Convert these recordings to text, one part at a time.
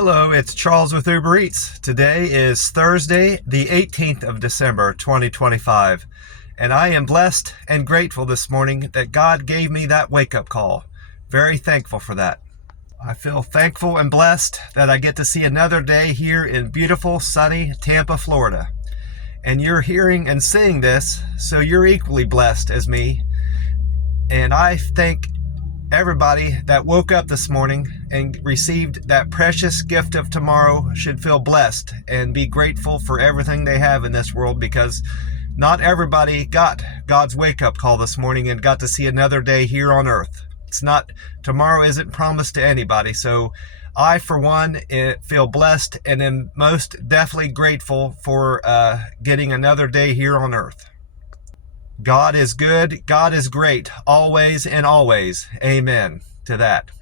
Hello, it's Charles with Uber Eats. Today is Thursday, the 18th of December, 2025, and I am blessed and grateful this morning that God gave me that wake-up call. Very thankful for that. I feel thankful and blessed that I get to see another day here in beautiful, sunny Tampa, Florida. And you're hearing and seeing this, so you're equally blessed as me. And I thank everybody that woke up this morning and received that precious gift of tomorrow should feel blessed and be grateful for everything they have in this world, because not everybody got God's wake-up call this morning and got to see another day here on earth. Tomorrow isn't promised to anybody, so I, for one, feel blessed and am most definitely grateful for getting another day here on earth. God is good, God is great, always and always. Amen to that.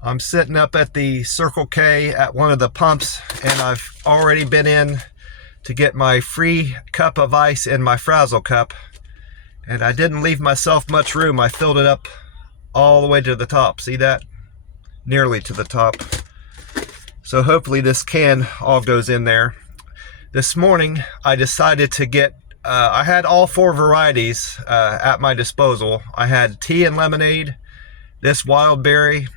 I'm sitting up at the Circle K at one of the pumps, and I've already been in to get my free cup of ice in my Frazzle cup, and I didn't leave myself much room. I filled it up all the way to the top. See that? Nearly to the top. So hopefully this can all goes in there. This morning I decided to get I had all four varieties at my disposal. I had tea and lemonade, this wild berry,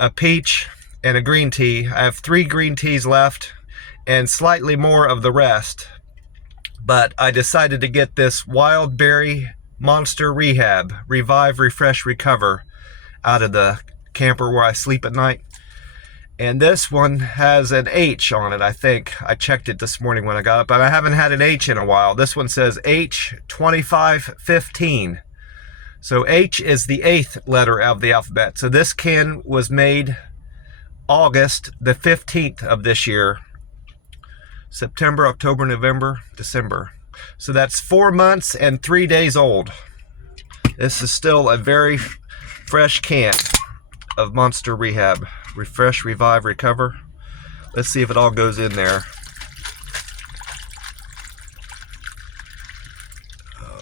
a peach, and a green tea. I have 3 green teas left and slightly more of the rest. But I decided to get this wild berry monster rehab, revive, refresh, recover, out of the camper where I sleep at night. And this one has an H on it, I think. I checked it this morning when I got up, but I haven't had an H in a while. This one says H2515. So H is the 8th letter of the alphabet. So this can was made August the 15th of this year. September, October, November, December. So that's 4 months and 3 days old. This is still a very fresh can of Monster Rehab. Refresh, revive, recover. Let's see if it all goes in there.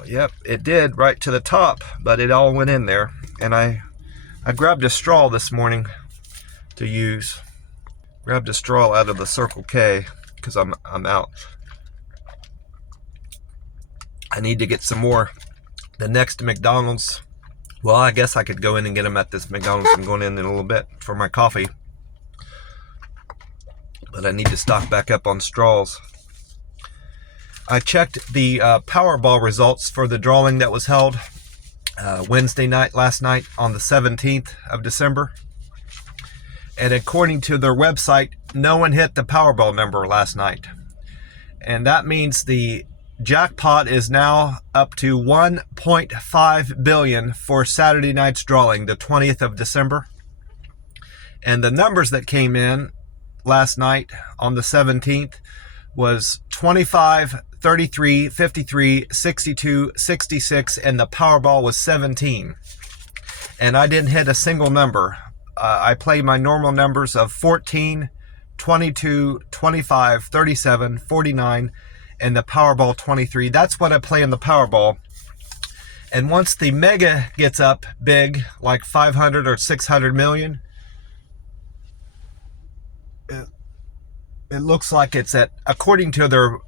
Yep, it did right to the top, but it all went in there. And I grabbed a straw this morning to use. Grabbed a straw out of the Circle K because I'm out. I need to get some more. The next McDonald's. Well, I guess I could go in and get them at this McDonald's. I'm going in a little bit for my coffee. But I need to stock back up on straws. I checked the Powerball results for the drawing that was held Wednesday night, last night, on the 17th of December. And according to their website, no one hit the Powerball number last night. And that means the jackpot is now up to $1.5 billion for Saturday night's drawing, the 20th of December. And the numbers that came in last night on the 17th was 25, 33, 53, 62, 66, and the Powerball was 17. And I didn't hit a single number. I played my normal numbers of 14, 22, 25, 37, 49, and the Powerball 23. That's what I play in the Powerball. And once the mega gets up big, like 500 or 600 million, it looks like it's at, according to their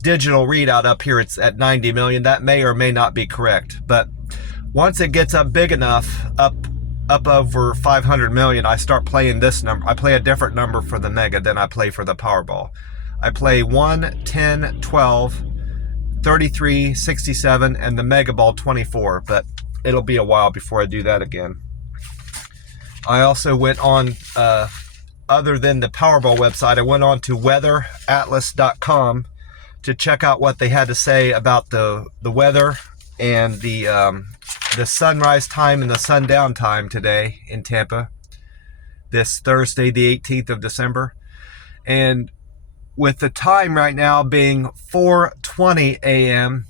digital readout up here, it's at 90 million. That may or may not be correct. But once it gets up big enough, up over 500 million, I start playing this number. I play a different number for the mega than I play for the Powerball. I play 1, 10, 12, 33, 67, and the Mega Ball 24, but it'll be a while before I do that again. I also went on, other than the Powerball website, I went on to weatheratlas.com to check out what they had to say about the weather and the sunrise time and the sundown time today in Tampa, this Thursday, the 18th of December. And with the time right now being 4:20 a.m.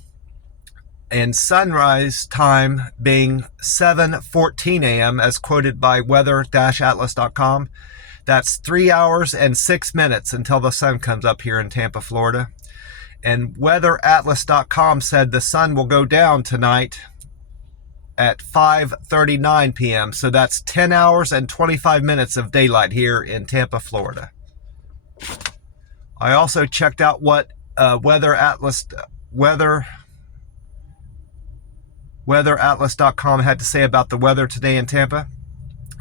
and sunrise time being 7:14 a.m. as quoted by weather-atlas.com, that's 3 hours and 6 minutes until the sun comes up here in Tampa, Florida. And weatheratlas.com said the sun will go down tonight at 5:39 p.m. So that's 10 hours and 25 minutes of daylight here in Tampa, Florida. I also checked out what weatheratlas.com had to say about the weather today in Tampa.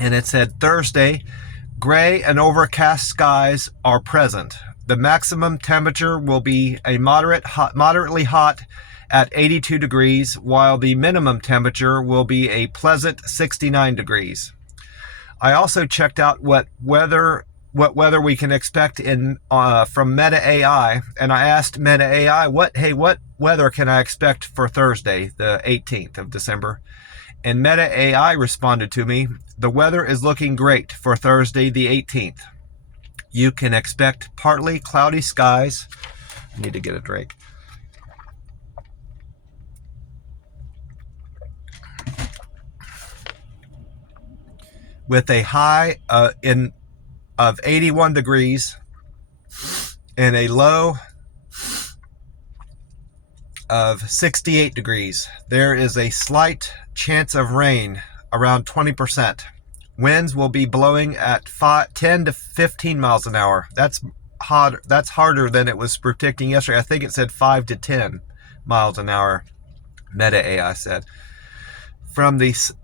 And it said Thursday, gray and overcast skies are present. The maximum temperature will be a moderately hot at 82 degrees, while the minimum temperature will be a pleasant 69 degrees. I also checked out what weather we can expect from Meta AI, and I asked Meta AI, what weather can I expect for Thursday, the 18th of December? And Meta AI responded to me, the weather is looking great for Thursday, the 18th. You can expect partly cloudy skies. I need to get a drink. With a high of 81 degrees and a low of 68 degrees. There is a slight chance of rain, around 20%. Winds will be blowing at 10 to 15 miles an hour. That's harder than it was predicting yesterday. I think it said 5 to 10 miles an hour, Meta AI said.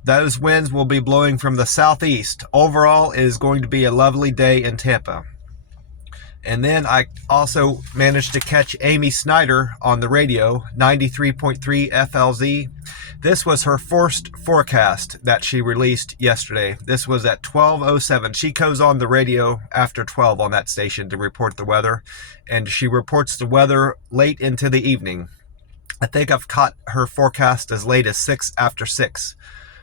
Those winds will be blowing from the southeast. Overall, it is going to be a lovely day in Tampa. And then I also managed to catch Amy Snyder on the radio, 93.3 FLZ. This was her first forecast that she released yesterday. This was at 12:07. She goes on the radio after 12 on that station to report the weather, and she reports the weather late into the evening. I think I've caught her forecast as late as 6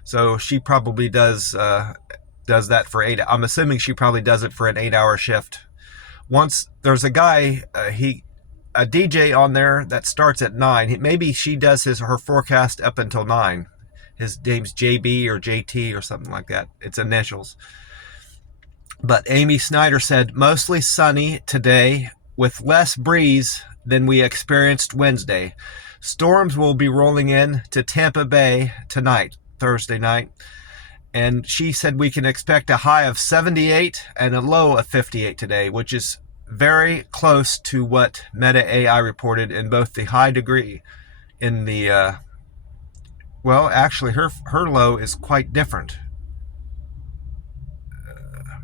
So she probably does that for 8. I'm assuming she probably does it for an 8-hour shift. Once there's a guy, a DJ on there that starts at 9. Maybe she does her forecast up until 9. His name's JB or JT or something like that. It's initials. But Amy Snyder said mostly sunny today with less breeze than we experienced Wednesday. Storms will be rolling in to Tampa Bay tonight, Thursday night. And she said we can expect a high of 78 and a low of 58 today, which is very close to what Meta AI reported in both the high degree in the, well, actually her low is quite different.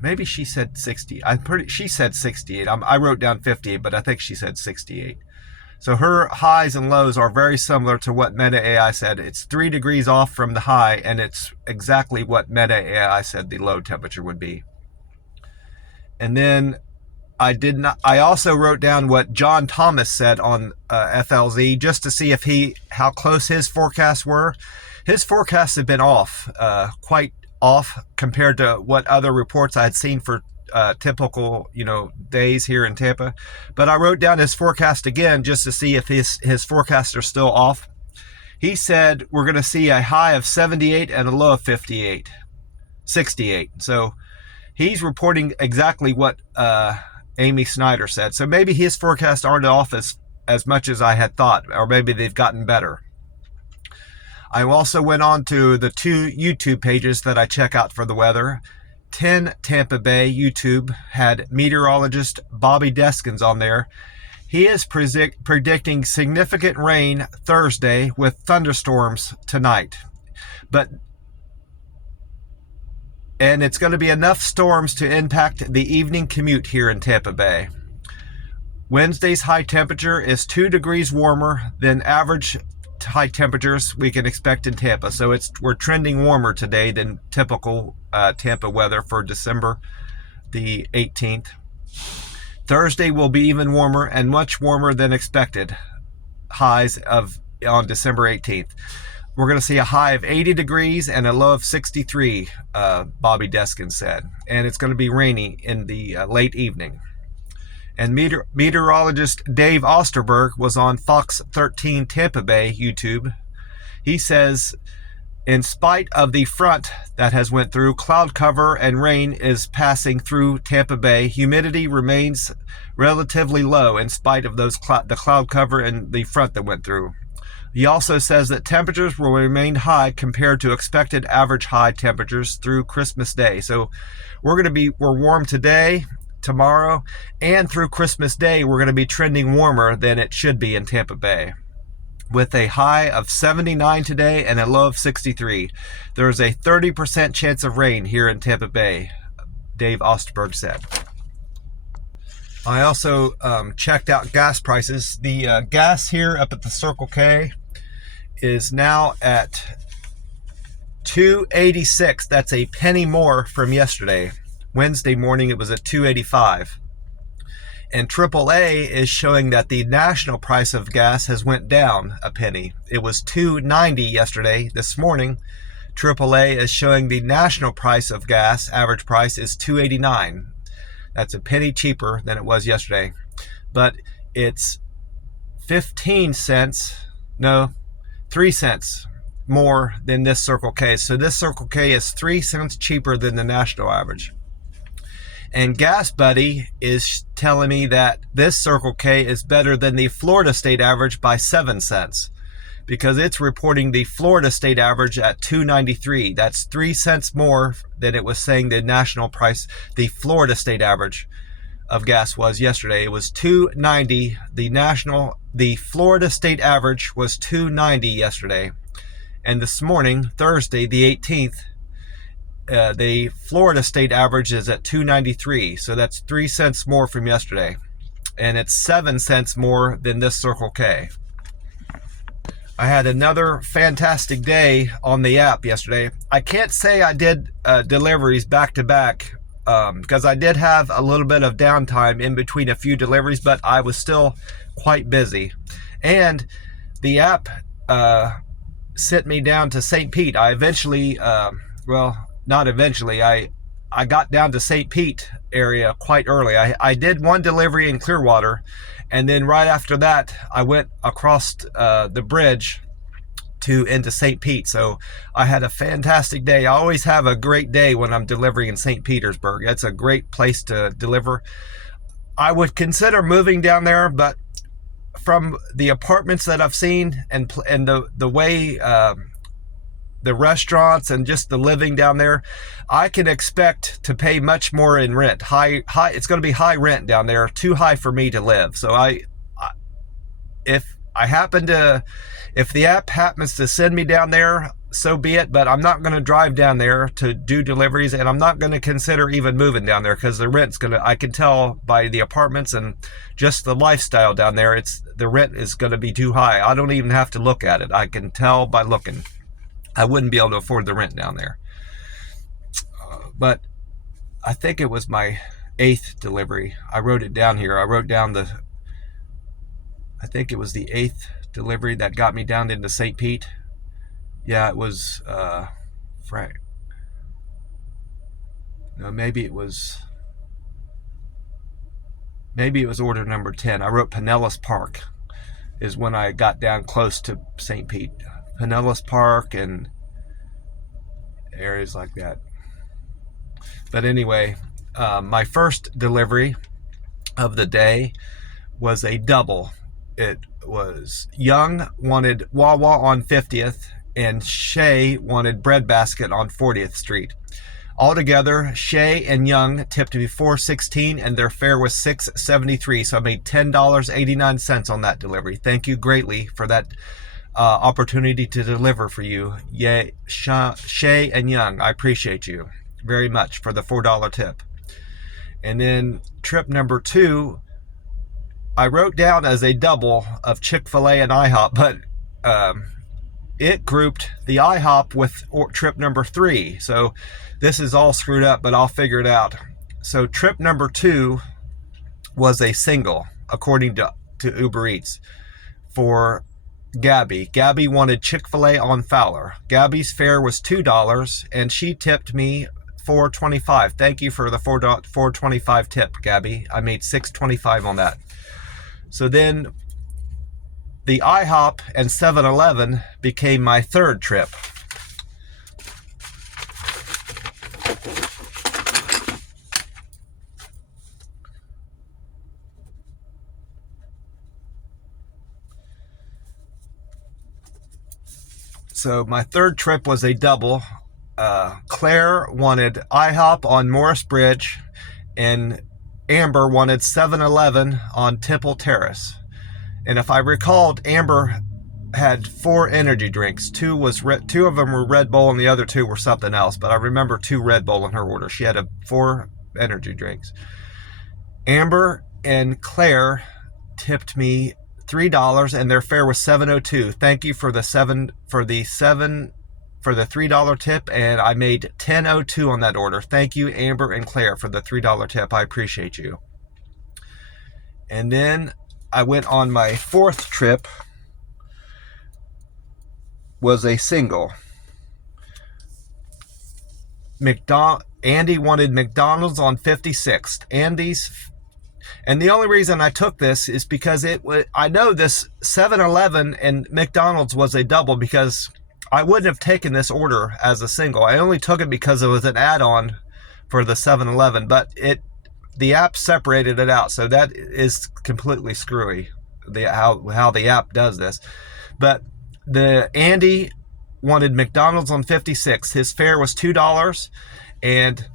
Maybe she said 60. She said 68. I wrote down 58, but I think she said 68. So her highs and lows are very similar to what Meta AI said. It's 3 degrees off from the high, and it's exactly what Meta AI said the low temperature would be. And then I also wrote down what John Thomas said on FLZ just to see how close his forecasts were. His forecasts have been off, quite off compared to what other reports I had seen for typical, days here in Tampa. But I wrote down his forecast again just to see if his forecasts are still off. He said we're going to see a high of 78 and a low of 68. So he's reporting exactly what Amy Snyder said. So maybe his forecasts aren't off as much as I had thought, or maybe they've gotten better. I also went on to the 2 YouTube pages that I check out for the weather. 10 Tampa Bay YouTube had meteorologist Bobby Deskins on there. He is predicting significant rain Thursday with thunderstorms tonight. And it's going to be enough storms to impact the evening commute here in Tampa Bay. Wednesday's high temperature is 2 degrees warmer than average high temperatures we can expect in Tampa. So we're trending warmer today than typical Tampa weather for December the 18th. Thursday will be even warmer and much warmer than expected highs on December 18th. We're going to see a high of 80 degrees and a low of 63, Bobby Deskins said. And it's going to be rainy in the late evening. And meteorologist Dave Osterberg was on Fox 13 Tampa Bay YouTube. He says, in spite of the front that has went through, cloud cover and rain is passing through Tampa Bay. Humidity remains relatively low in spite of the cloud cover and the front that went through. He also says that temperatures will remain high compared to expected average high temperatures through Christmas Day. So we're warm today, tomorrow, and through Christmas Day, we're going to be trending warmer than it should be in Tampa Bay, with a high of 79 today and a low of 63. There's a 30% chance of rain here in Tampa Bay, Dave Osterberg said. I also checked out gas prices. The gas here up at the Circle K is now at $2.86. That's a penny more from yesterday. Wednesday morning it was at $2.85. And AAA is showing that the national price of gas has went down a penny. It was $2.90 yesterday. This morning, AAA is showing the national price of gas, average price, is $2.89. That's a penny cheaper than it was yesterday. But it's 3 cents more than this Circle K. So this Circle K is 3 cents cheaper than the national average. And Gas Buddy is telling me that this Circle K is better than the Florida state average by 7 cents, because it's reporting the Florida state average at $2.93. That's 3 cents more than it was saying the national price, the Florida state average of gas was yesterday. It was $2.90. The Florida state average was $2.90 yesterday. And this morning, Thursday, the 18th, the Florida state average is at $2.93. So that's 3 cents more from yesterday. And it's 7 cents more than this Circle K. I had another fantastic day on the app yesterday. I can't say I did deliveries back to back because I did have a little bit of downtime in between a few deliveries, but I was still quite busy. And the app sent me down to St. Pete. I eventually, not eventually, I got down to St. Pete area quite early. I did one delivery in Clearwater, and then right after that, I went across the bridge into St. Pete. So I had a fantastic day. I always have a great day when I'm delivering in St. Petersburg. That's a great place to deliver. I would consider moving down there, but from the apartments that I've seen and the way the restaurants and just the living down there, I can expect to pay much more in rent. High. It's going to be high rent down there, too high for me to live. So if the app happens to send me down there, so be it. But I'm not going to drive down there to do deliveries, and I'm not going to consider even moving down there because the rent's I can tell by the apartments and just the lifestyle down there, the rent is going to be too high. I don't even have to look at it. I can tell by looking. I wouldn't be able to afford the rent down there. But I think it was my 8th delivery. I wrote it down here. I wrote down I think it was the 8th delivery that got me down into St. Pete. Yeah, it was Frank. No, maybe it was order number 10. I wrote Pinellas Park is when I got down close to St. Pete. Pinellas Park and areas like that. But anyway, my first delivery of the day was a double. It was Young wanted Wawa on 50th and Shay wanted Bread Basket on 40th Street. Altogether, Shay and Young tipped me $4.16 and their fare was $6.73. So I made $10.89 on that delivery. Thank you greatly for that opportunity to deliver for you. Yay, Shay and Young, I appreciate you very much for the $4 tip. And then trip number 2, I wrote down as a double of Chick-fil-A and IHOP, but it grouped the IHOP with trip number 3. So this is all screwed up, but I'll figure it out. So trip number 2 was a single, according to Uber Eats, for Gabby. Gabby wanted Chick-fil-A on Fowler. Gabby's fare was $2 and she tipped me $4.25. Thank you for the $4.25 tip, Gabby. I made $6.25 on that. So then the IHOP and 7-Eleven became my third trip. So my third trip was a double. Claire wanted IHOP on Morris Bridge, and Amber wanted 7-Eleven on Temple Terrace. And if I recalled, Amber had 4 energy drinks. 2 of them were Red Bull and the other 2 were something else, but I remember 2 Red Bull in her order. She had 4 energy drinks. Amber and Claire tipped me $3 and their fare was $7.02. Thank you for the $3 tip, and I made $10.02 on that order. Thank you, Amber and Claire, for the $3 tip. I appreciate you. And then I went on my 4th trip, was a single. Andy wanted McDonald's on 56th. Andy's. And the only reason I took this is because I know this 7-Eleven and McDonald's was a double, because I wouldn't have taken this order as a single. I only took it because it was an add-on for the 7-Eleven, but the app separated it out, so that is completely screwy, how the app does this. But the Andy wanted McDonald's on 56. His fare was $2, and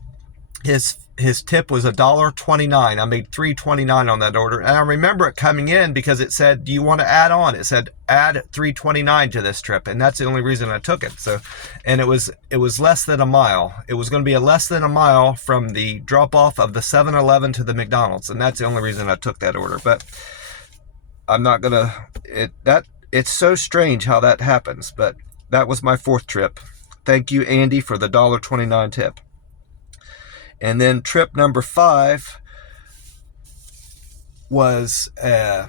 his tip was $1.29. I made $3.29 on that order, and I remember it coming in because it said, "Do you want to add on?" It said, "Add $3.29 to this trip," and that's the only reason I took it. So, and it was less than a mile. It was going to be less than a mile from the drop off of the 7-Eleven to the McDonald's, and that's the only reason I took that order. But I'm not gonna. It's so strange how that happens. But that was my 4th trip. Thank you, Andy, for the $1.29 tip. And then trip number 5 was a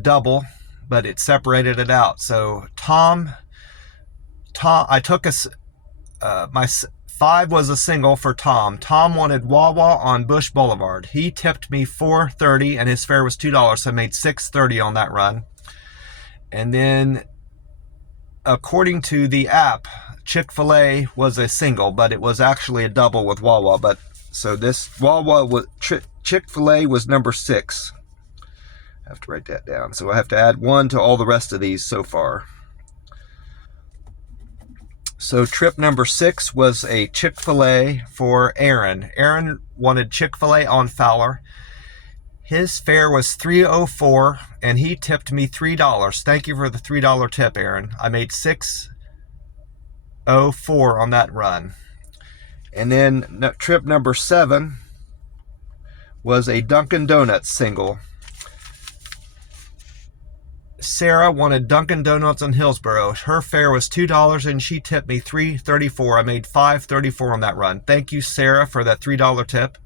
double, but it separated it out. So Tom, I took my 5 was a single for Tom. Tom wanted Wawa on Bush Boulevard. He tipped me $4.30, and his fare was $2, so I made $6.30 on that run. And then, according to the app, Chick-fil-A was a single, but it was actually a double with Wawa. But so this Chick-fil-A was number 6. I have to write that down. So I have to add 1 to all the rest of these so far. So trip number 6 was a Chick-fil-A for Aaron. Aaron wanted Chick-fil-A on Fowler. His fare was $3.04, and he tipped me $3. Thank you for the $3 tip, Aaron. I made $6.04 on that run. And then trip number 7 was a Dunkin' Donuts single. Sarah wanted Dunkin' Donuts in Hillsboro. Her fare was $2, and she tipped me $3.34. I made $5.34 on that run. Thank you, Sarah, for that $3 tip.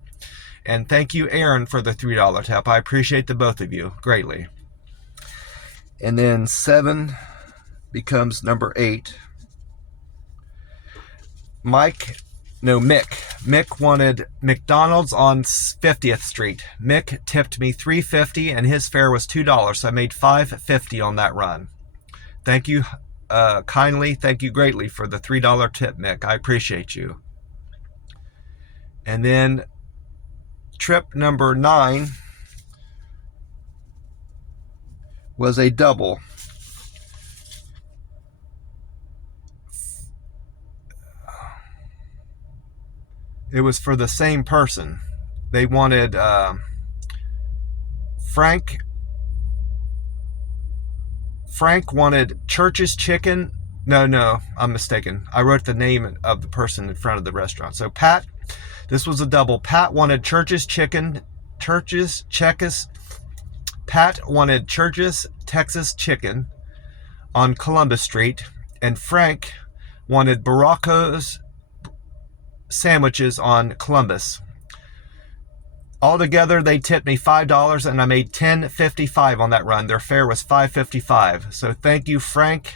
And thank you, Aaron, for the $3 tip. I appreciate the both of you greatly. And then 7 becomes number 8. Mick wanted McDonald's on 50th Street. Mick tipped me $3.50, and his fare was $2, so I made $5.50 on that run. Thank you kindly. Thank you greatly for the $3 tip, Mick. I appreciate you. And then trip number 9 was a double. It was for the same person. They wanted Frank wanted Church's Chicken. No, I'm mistaken. I wrote the name of the person in front of the restaurant. So Pat, this was a double. Pat wanted Church's Texas Chicken on Columbus Street, and Frank wanted Baracco's sandwiches on Columbus. Altogether, they tipped me $5, and I made $10.55 on that run. Their fare was $5.55. So thank you, Frank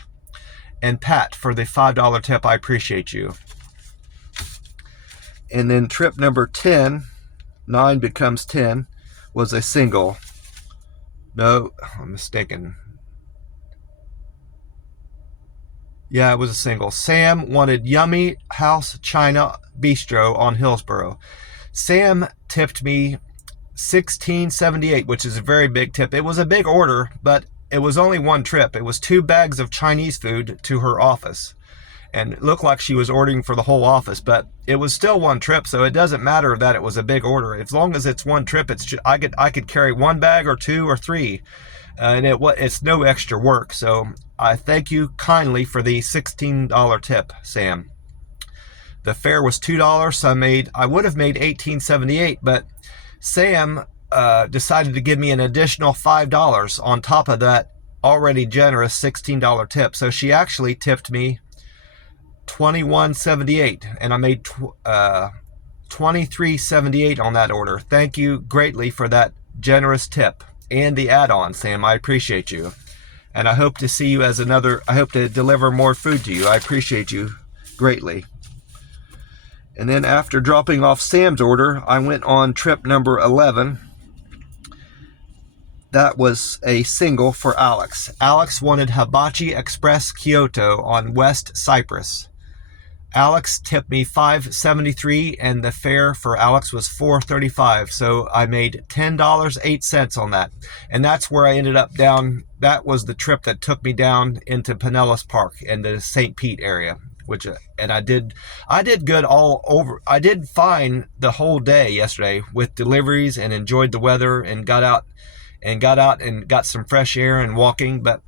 and Pat, for the $5 tip. I appreciate you. And then trip number 10, 9 becomes 10, was a single. No, I'm mistaken. Yeah, it was a single. Sam wanted Yummy House China Bistro on Hillsboro. Sam tipped me $16.78, which is a very big tip. It was a big order, but it was only one trip. It was 2 bags of Chinese food to her office. And it looked like she was ordering for the whole office, but it was still one trip, so it doesn't matter that it was a big order. As long as it's one trip, it's just, I could carry 1 bag or 2 or 3, and it's no extra work. So I thank you kindly for the $16 tip, Sam. The fare was $2, so I would have made $18.78, but Sam decided to give me an additional $5 on top of that already generous $16 tip. So she actually tipped me $21.78, and I made $23.78 on that order. Thank you greatly for that generous tip and the add-on, Sam. I appreciate you, and I hope to see you as I hope to deliver more food to you. I appreciate you greatly. And then after dropping off Sam's order, I went on trip number 11. That was a single for Alex. Alex wanted Hibachi Express Kyoto on West Cyprus. Alex tipped me $5.73, and the fare for Alex was $4.35. So I made $10.08 on that. And that's where I ended up down. That was the trip that took me down into Pinellas Park in the St. Pete area. And I did good all over. I did fine the whole day yesterday with deliveries, and enjoyed the weather, and got out and got some fresh air and walking. But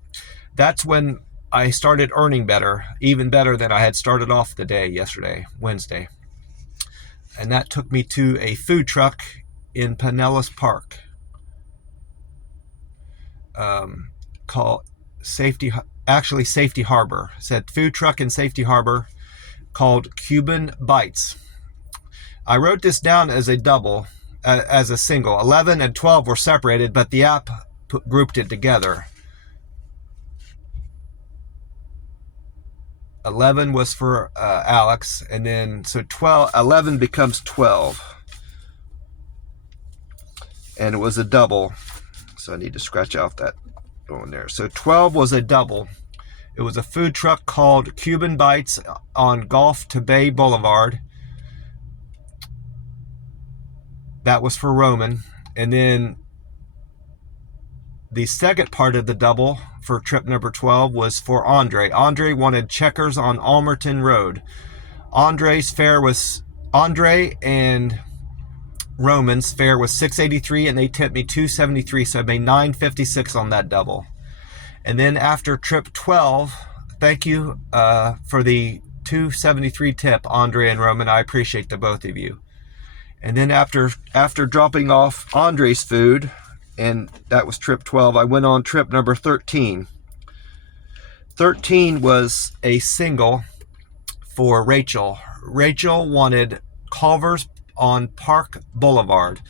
that's when I started earning better, even better than I had started off the day yesterday, Wednesday. And that took me to a food truck in Pinellas Park called Safety Harbor. It said food truck in Safety Harbor called Cuban Bites. I wrote this down as a double, as a single. 11 and 12 were separated, but the app grouped it together. 11 was for Alex, and then so 11 becomes 12, and it was a double, so I need to scratch out that one there. So 12 was a double. It was a food truck called Cuban Bites on Gulf to Bay Boulevard. That was for Roman. And then the second part of the double for trip number 12 was for Andre. Andre wanted Checkers on Almerton Road. Andre and Roman's fare was $6.83, and they tipped me $2.73, so I made $9.56 on that double. And then after trip 12, thank you for the $2.73 tip, Andre and Roman. I appreciate the both of you. And then after dropping off Andre's food, and that was trip 12, I went on trip number 13. 13 was a single for Rachel. Rachel wanted Culver's on Park Boulevard.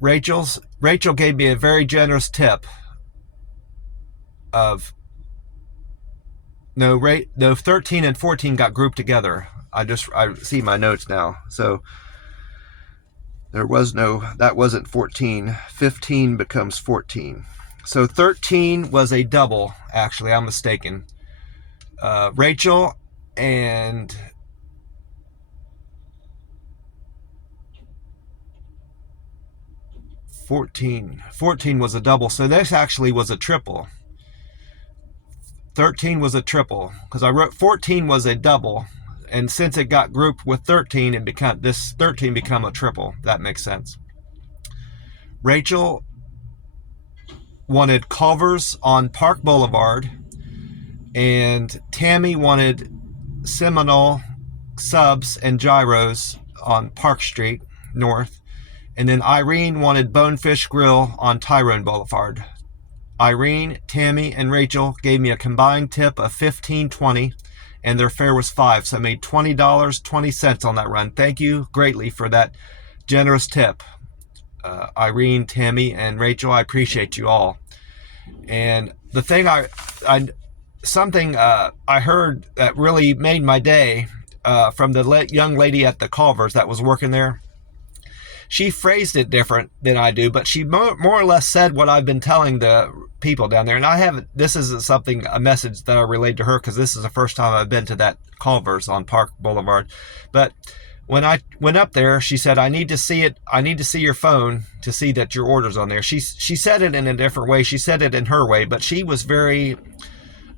Rachel gave me a very generous tip of 13 and 14 got grouped together. I see my notes now. So that wasn't 14. 15 becomes 14. So 13 was a double, actually. I'm mistaken. Rachel and 14 was a double. So this actually was a triple. 13 was a triple, because I wrote 14 was a double, and since it got grouped with 13, this 13 become a triple. That makes sense. Rachel wanted Culver's on Park Boulevard, and Tammy wanted Seminole subs and gyros on Park Street North, and then Irene wanted Bonefish Grill on Tyrone Boulevard. Irene, Tammy, and Rachel gave me a combined tip of $15.20, and their fare was $5, so I made $20.20 on that run. Thank you greatly for that generous tip, Irene, Tammy, and Rachel. I appreciate you all. And the thing something I heard that really made my day from the young lady at the Culver's that was working there. She phrased it different than I do, but she more or less said what I've been telling the people down there. And this isn't a message that I relayed to her, because this is the first time I've been to that Culver's on Park Boulevard. But When I went up there, she said, I need to see it. I need to see your phone to see that your order's on there. She said it in a different way. She said it in her way, but she was very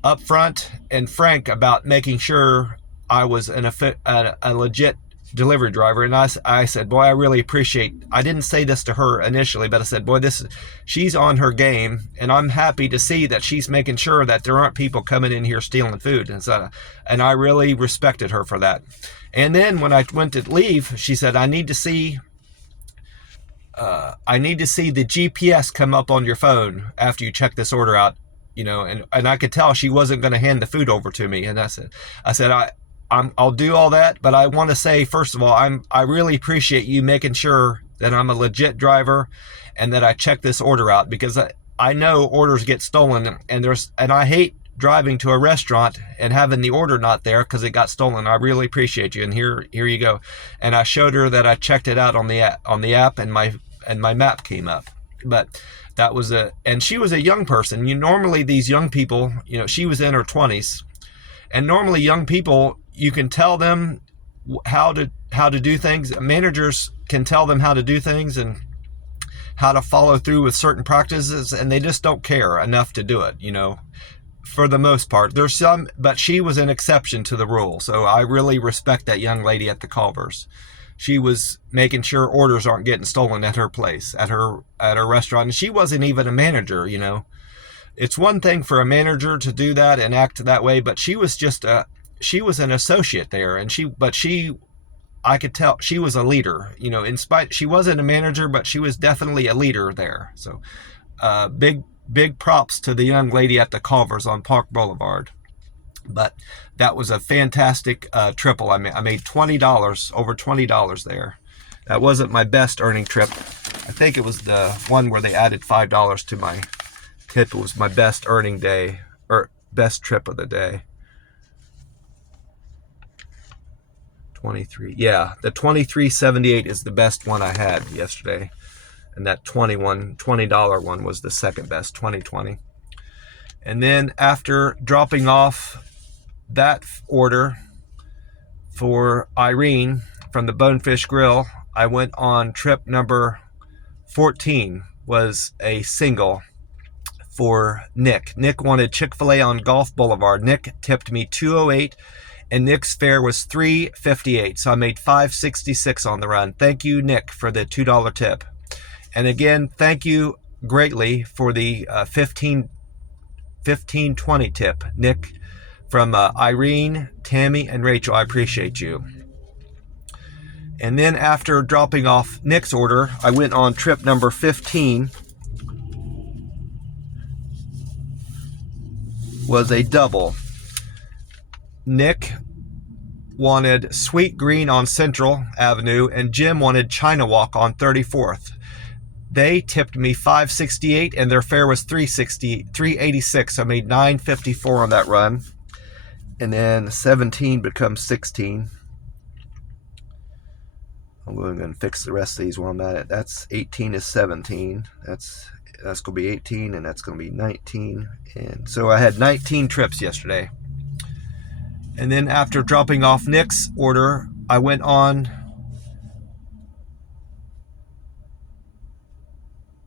upfront and frank about making sure I was a legit delivery driver. And I said, boy, I really appreciate, I didn't say this to her initially, but I said, boy, she's on her game, and I'm happy to see that she's making sure that there aren't people coming in here stealing food. And I really respected her for that. And then when I went to leave, she said, I need to see the GPS come up on your phone after you check this order out, and I could tell she wasn't going to hand the food over to me. And I said, I'll do all that, but I want to say, first of all, I really appreciate you making sure that I'm a legit driver and that I check this order out, because I know orders get stolen, and I hate driving to a restaurant and having the order not there because it got stolen. I really appreciate you, and here you go. And I showed her that I checked it out on the app, and my map came up. But that was and she was a young person. Normally these young people, she was in her 20s, and normally young people, you can tell them how to do things. Managers can tell them how to do things and how to follow through with certain practices, and they just don't care enough to do it, for the most part. There's some, but she was an exception to the rule. So I really respect that young lady at the Culvers. She was making sure orders aren't getting stolen at her place, at her restaurant. And she wasn't even a manager, It's one thing for a manager to do that and act that way, but she was she was an associate there, and I could tell she was a leader, she wasn't a manager, but she was definitely a leader there. So, big props to the young lady at the Culvers on Park Boulevard. But that was a fantastic triple. I made $20, over $20 there. That wasn't my best earning trip. I think it was the one where they added $5 to my tip. It was my best earning day, or best trip of the day. 23. Yeah, the 23.78 is the best one I had yesterday. And that $20 one was the second best, 2020. And then after dropping off that order for Irene from the Bonefish Grill, I went on trip number 14, was a single for Nick. Nick wanted Chick-fil-A on Gulf Boulevard. Nick tipped me $2.08, and Nick's fare was $3.58. So I made $5.66 on the run. Thank you, Nick, for the $2 tip. And again, thank you greatly for the 15.20 tip, Nick, from Irene, Tammy, and Rachel. I appreciate you. And then after dropping off Nick's order, I went on trip number 15. Was a double. Nick wanted Sweet Green on Central Avenue, and Jim wanted China Walk on 34th. They tipped me $5.68, and their fare was $3.86. So I made $9.54 on that run. And then 17 becomes 16. I'm going to fix the rest of these while I'm at it. That's 18 is 17. That's going to be 18, and that's going to be 19. And so I had 19 trips yesterday. And then after dropping off Nick's order, I went on.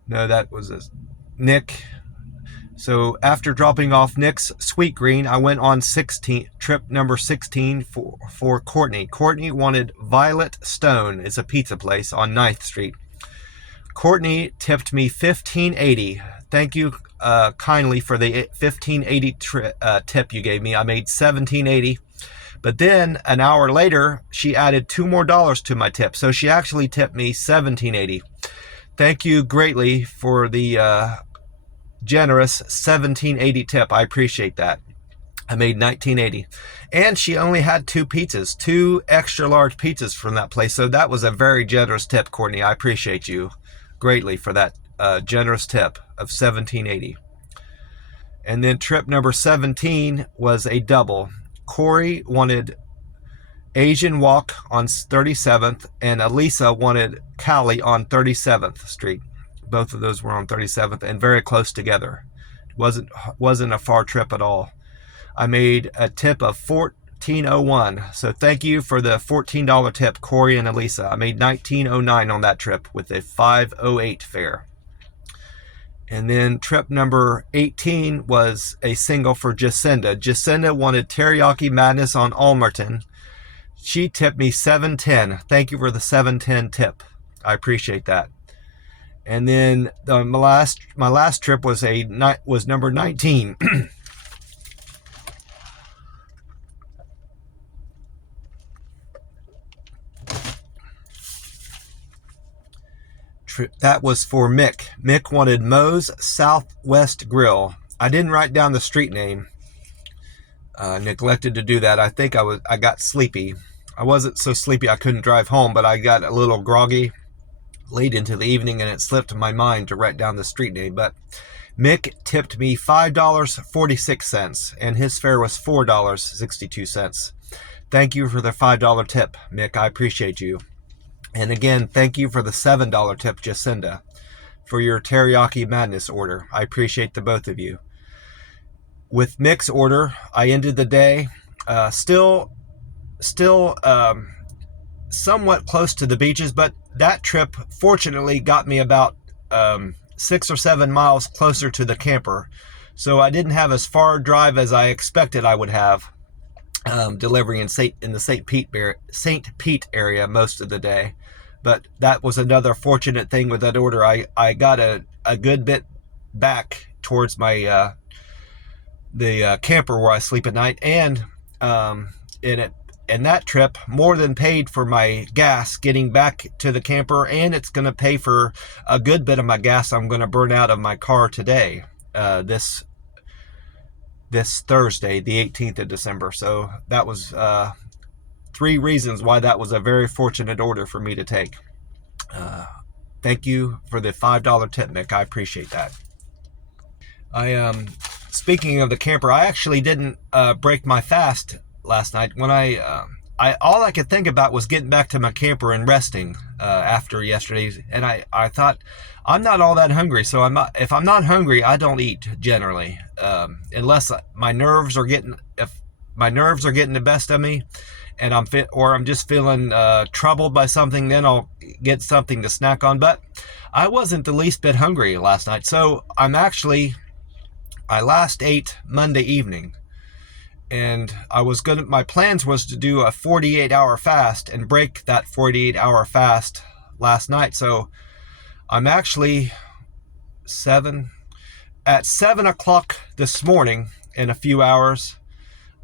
No, that was Nick. So after dropping off Nick's Sweet Green, I went on trip number 16 for Courtney. Courtney wanted Violet Stone. It's a pizza place on 9th Street. Courtney tipped me $15.80. Thank you kindly for the $15.80 tip you gave me. I made $17.80. But then an hour later, she added $2 more to my tip. So she actually tipped me $17.80. Thank you greatly for the generous $17.80 tip. I appreciate that. I made $19.80. And she only had 2 pizzas, 2 extra large pizzas from that place. So that was a very generous tip, Courtney. I appreciate you greatly for that generous tip of $17.80. And then trip number 17 was a double. Corey wanted Asian Walk on 37th, and Elisa wanted Cali on 37th Street. Both of those were on 37th and very close together. It wasn't a far trip at all. I made a tip of $14.01. So thank you for the $14 tip, Corey and Elisa. I made $19.09 on that trip with a $5.08 fare. And then trip number 18 was a single for Jacinda. Jacinda wanted Teriyaki Madness on Almerton. She tipped me $7.10. Thank you for the $7.10 tip. I appreciate that. And then my last trip was number 19. That was for Mick. Mick wanted Moe's Southwest Grill. I didn't write down the street name. Neglected to do that. I think I got sleepy. I wasn't so sleepy I couldn't drive home, but I got a little groggy late into the evening, and it slipped my mind to write down the street name. But Mick tipped me $5.46, and his fare was $4.62. Thank you for the $5 tip, Mick. I appreciate you. And again, thank you for the $7 tip, Jacinda, for your Teriyaki Madness order. I appreciate the both of you. With Mick's order, I ended the day still somewhat close to the beaches, but that trip fortunately got me about 6 or 7 miles closer to the camper. So I didn't have as far a drive as I expected I would have, delivering in the St. Pete area most of the day. But that was another fortunate thing with that order. I got a good bit back towards my the camper where I sleep at night, and in that trip more than paid for my gas getting back to the camper, and it's going to pay for a good bit of my gas I'm going to burn out of my car today, this Thursday, the 18th of December. So that was 3 reasons why that was a very fortunate order for me to take. Thank you for the $5 tip, Mick. I appreciate that. Speaking of the camper, I actually didn't break my fast last night. When all I could think about was getting back to my camper and resting after yesterday. And I thought, I'm not all that hungry, so if I'm not hungry, I don't eat generally, unless my nerves are getting the best of me, and I'm just feeling troubled by something. Then I'll get something to snack on. But I wasn't the least bit hungry last night, so I last ate Monday evening, and my plans was to do a 48-hour fast and break that 48-hour fast last night. So I'm actually at 7 o'clock this morning. In a few hours,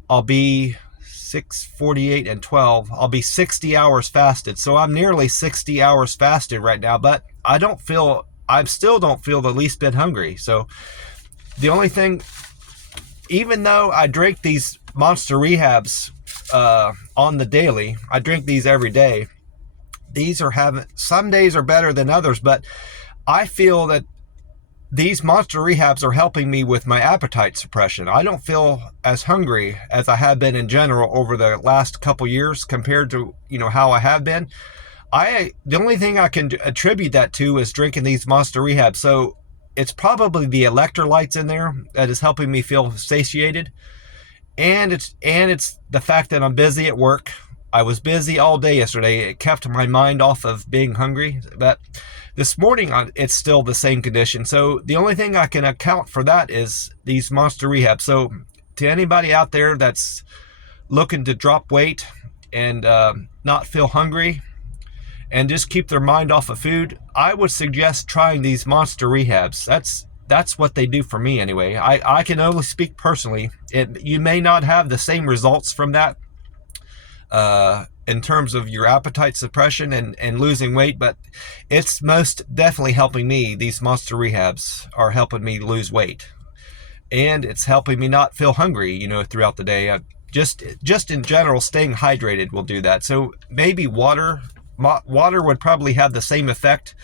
I'll be 6:48 and 12. I'll be 60 hours fasted. So I'm nearly 60 hours fasted right now, but I still don't feel the least bit hungry. So the only thing, even though I drink these Monster Rehabs on the daily, I drink these every day. Some days are better than others, but I feel that these Monster Rehabs are helping me with my appetite suppression. I don't feel as hungry as I have been in general over the last couple years compared to, how I have been. The only thing I can attribute that to is drinking these Monster Rehabs. So it's probably the electrolytes in there that is helping me feel satiated. And it's the fact that I'm busy at work. I was busy all day yesterday. It kept my mind off of being hungry. But this morning, it's still the same condition. So the only thing I can account for that is these Monster Rehabs. So to anybody out there that's looking to drop weight and not feel hungry and just keep their mind off of food, I would suggest trying these Monster Rehabs. That's what they do for me anyway. I can only speak personally. You may not have the same results from that in terms of your appetite suppression and losing weight, but it's most definitely helping me. These Monster Rehabs are helping me lose weight, and it's helping me not feel hungry, throughout the day. Just in general, staying hydrated will do that. So maybe water would probably have the same effect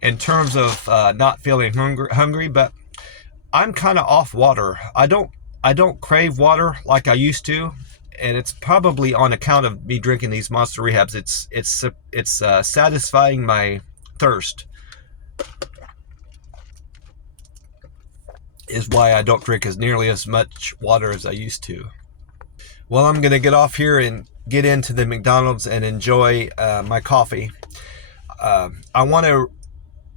in terms of not feeling hungry, but I'm kind of off water. I don't crave water like I used to, and it's probably on account of me drinking these Monster Rehabs. It's satisfying my thirst, is why I don't drink nearly as much water as I used to. Well, I'm going to get off here and get into the McDonald's and enjoy my coffee. I want to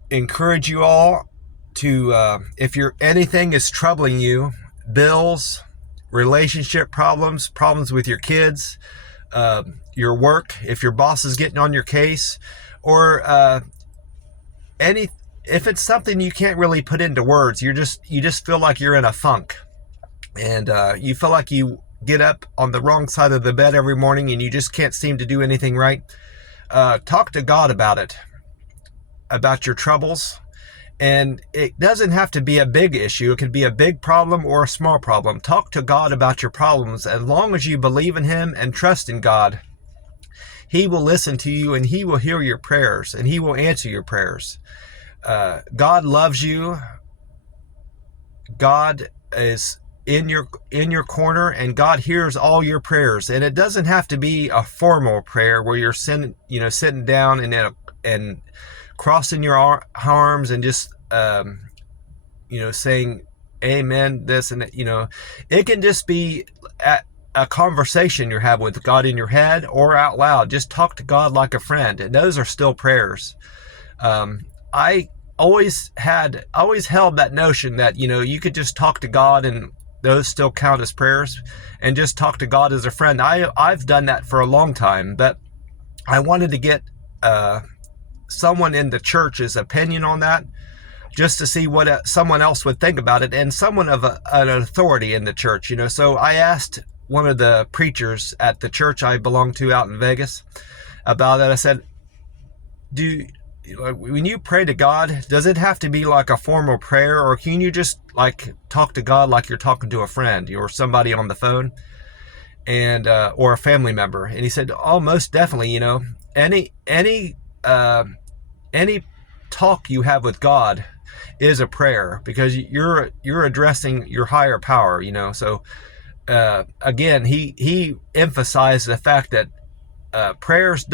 encourage you all to, if anything is troubling you, bills, relationship problems, problems with your kids, your work, if your boss is getting on your case, or if it's something you can't really put into words, you just feel like you're in a funk, and you feel like you get up on the wrong side of the bed every morning and you just can't seem to do anything right. Talk to God about it, about your troubles. And it doesn't have to be a big issue. It could be a big problem or a small problem. Talk to God about your problems. As long as you believe in Him and trust in God, He will listen to you and He will hear your prayers and He will answer your prayers. God loves you. God is in your corner, and God hears all your prayers. And it doesn't have to be a formal prayer where you're sitting down and crossing your arms and just saying amen, this and that. It can just be a conversation you're having with God in your head or out loud. Just talk to God like a friend, and those are still prayers. I always held that notion that you could just talk to God and those still count as prayers, and just talk to God as a friend. I've done that for a long time, but I wanted to get someone in the church's opinion on that, just to see what someone else would think about it, and someone of an authority in the church. So I asked one of the preachers at the church I belong to out in Vegas about it. I said, when you pray to God, does it have to be like a formal prayer, or can you just talk to God like you're talking to a friend or somebody on the phone, and or a family member? And he said, oh, most definitely. Any talk you have with God is a prayer, because you're addressing your higher power. So again, he emphasized the fact that prayers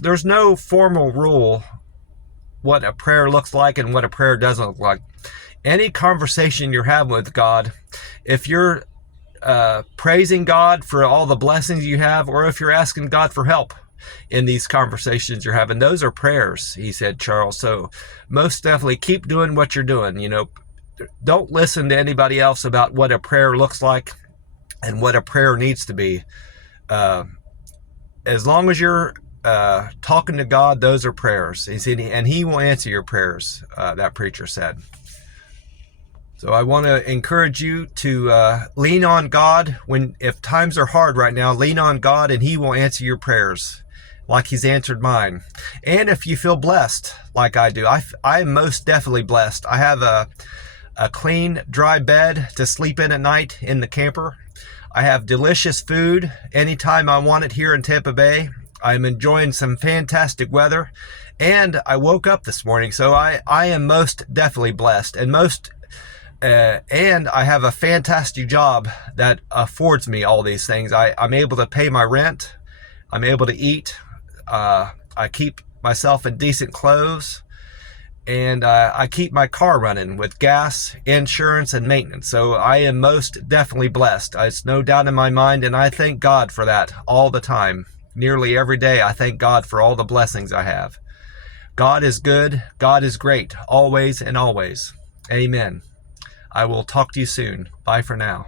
there's no formal rule what a prayer looks like and what a prayer doesn't look like. Any conversation you're having with God, if you're praising God for all the blessings you have, or if you're asking God for help in these conversations you're having, those are prayers, he said, Charles. So most definitely keep doing what you're doing. Don't listen to anybody else about what a prayer looks like and what a prayer needs to be. As long as you're talking to God, those are prayers. He said, and He will answer your prayers, that preacher said. So I want to encourage you to lean on God. If times are hard right now, lean on God and He will answer your prayers like He's answered mine. And if you feel blessed like I do, I am most definitely blessed. I have a clean, dry bed to sleep in at night in the camper. I have delicious food anytime I want it here in Tampa Bay. I'm enjoying some fantastic weather, and I woke up this morning, so I am most definitely blessed, and and I have a fantastic job that affords me all these things. I'm able to pay my rent. I'm able to eat. I keep myself in decent clothes, and I keep my car running with gas, insurance, and maintenance. So I am most definitely blessed. It's no doubt in my mind, and I thank God for that all the time. Nearly every day, I thank God for all the blessings I have. God is good. God is great, always and always. Amen. I will talk to you soon. Bye for now.